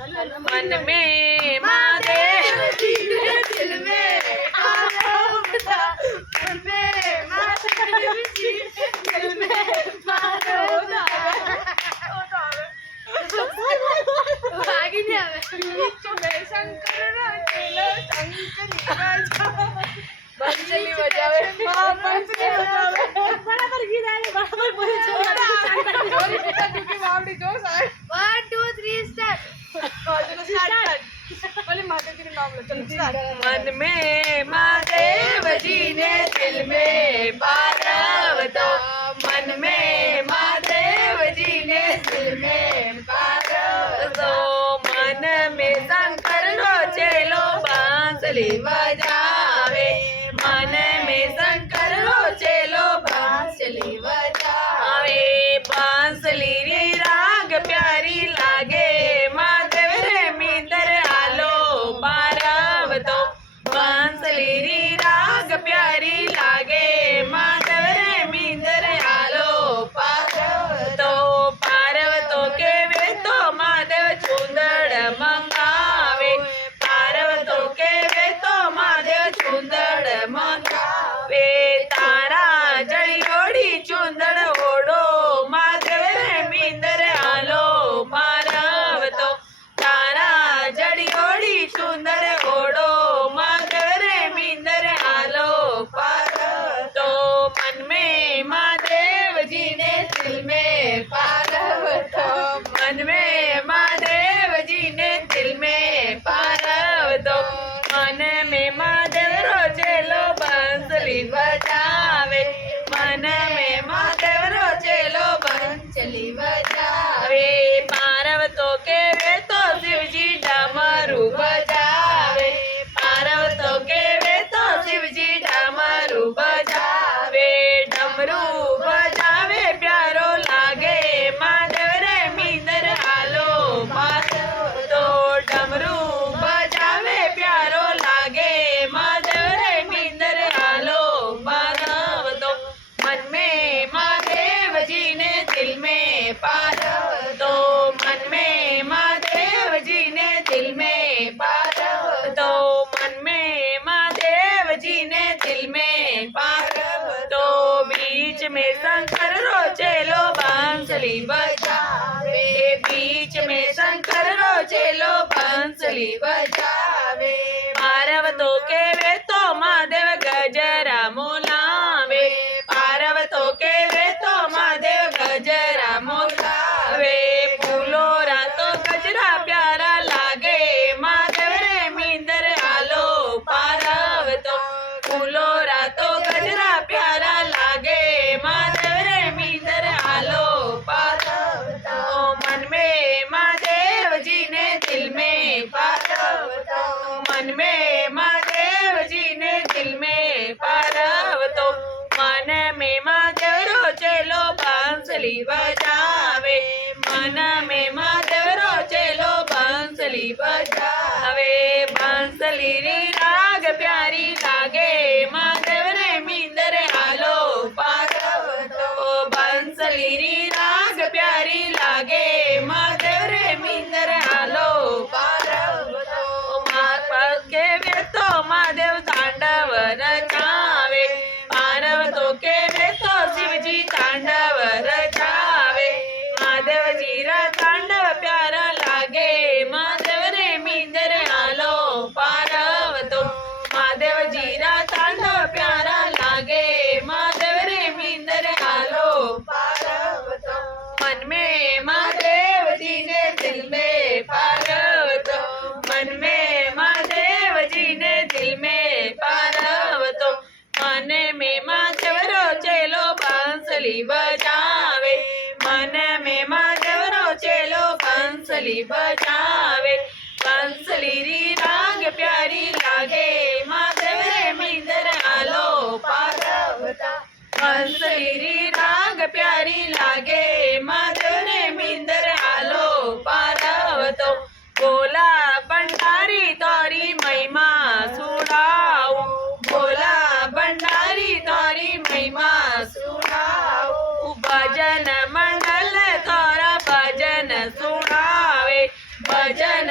मन में महादेव जी ने दिल में आरोता, मन में महादेव जी ने दिल में आरोता। आगे नहीं आवे। मैं शंकर चलो शंकरी बजाओ, बंसली बजावे, बंसली बजावे। बराबर गीत आए, बराबर बोल क्योंकि बावड़ी जो साइड 1 2 3 स्टार्ट। मन में महादेव जी ने दिल में पार्वतो, मन में महादेव जी ने दिल में पार्वतो, मन में शंकर रो चेलो बांसुरी बजावे, मन में शंकर रो चेलो बांसुरी बजावे। बांसुरी री राग प्यारी लागे, महादेव रे मींदर आलो पार्वतो, बांसुरी री राग प्यारी लागे, महादेव रे मींदर आलो पार्वतो। पार्वतो के वे तो महादेव चूंदड़ मंगावे, पार्वतो के वे तो महादेव चूंदड़ मंगावे। तारा जड़ी ओढ़ी चूंदड़ ओढ़ो, महादेव रे मींदर आलो पार्वतो, तारा जड़ी ओढ़ी चूंदड़ ओढ़ो, महादेव रे मींदर आलो पार्वतो। मन में महादेव जी ने दिल में पार्वतो, मन में महादेव जी ने दिल में पार्वतो, मन में महादेव रोजेलो बांसुरी बजावे, मन में महादेव रोजेलो बांसुरी बजावे। पार्वतो के वे तो शिव जी डमरू बजावे, पार्वतो के वे तो शिव जी डमरू बजावे। डमरू बजावे प्यारो लागे, महादेव रे मींदर आलो पार्वतो, डमरू बजावे प्यारो लागे, महादेव रे मींदर आलो पार्वतो। मन में महादेव जी ने दिल में पार्वतो, मन में महादेव जी ने दिल में पार्वतो, मन में महादेव जी ने दिल में पार्वतो। बीच में शंकर रो चेलो बांसुरी बजावे, बीच में शंकर रो चेलो बांसुरी बजावे। पार्वतो के वे तो महादेव गजरा मोलावे, पार्वतो के वे तो महादेव गजरा मोलावे। फूलो रातो गजरा प्यारा लागे, महादेव रे मींदर आलो पार्वतो, फूलो रातो गजरा प्यारा लागे, महादेव रे मींदर आलो पार्वतो। मन में महादेव जी ने दिल में पार्वतो, मन में महादेव जी ने दिल में पार्वतो, मन में महादेव रो चेलो बांसुरी बजावे, मन में महादेव रो चेलो बांसुरी बजावे। बांसुरी री राग प्यारी लागे, महादेव रे मींदर आलो पार्वतो, बांसुरी री राग प्यारी लागे, महादेव रे मींदर आलो पार्वतो। के वे तो महादेव तांडव रचावे, पार्वतो के वे तो शिव जी तांडव रचावे। महादेव जी रा तांडव प्यारा लागे, महादेव रे मींदर आलो पार्वतो, महादेव जी रा तांडव प्यारा लागे, महादेव रे मींदर आलो पार्वतो। मन में महादेव जी ने दिल में पार्वतो, मन में महादेव जी ने दिल में पार्वतो, मन में महादेव रो चेलो बांसुरी बजावे, मन में महादेव रो चेलो बांसुरी बजावे। बांसुरी री राग प्यारी लागे, महादेव रे मींदर आलो पार्वतो, बांसुरी री राग प्यारी लागे, महादेव रे मींदर आलो पार्वतो। बोला भंडारी तोरी महिमा सुनाओ, बोला भंडारी तोरी महिमा सुनाओ। भजन मंडल तोरा भजन सुनावे, भजन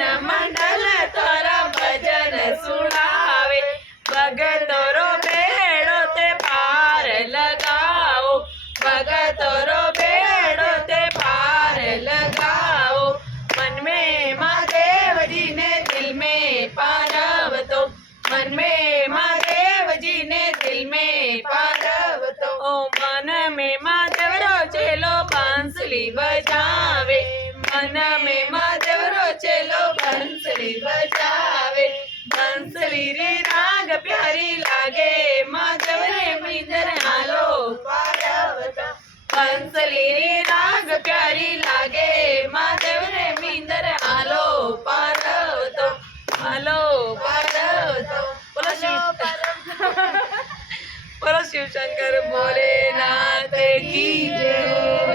बजावे मन में महादेव रो चेलो बंसली बजावे बंसली रे राग प्यारी लागे महादेव रे मींदर हालो पार्वता बंसली रे राग प्यारी लागे महादेव रे मींदर हालो पार्वतो हालो पार्वतो बोलो शिव शंकर भोलेनाथ की जय।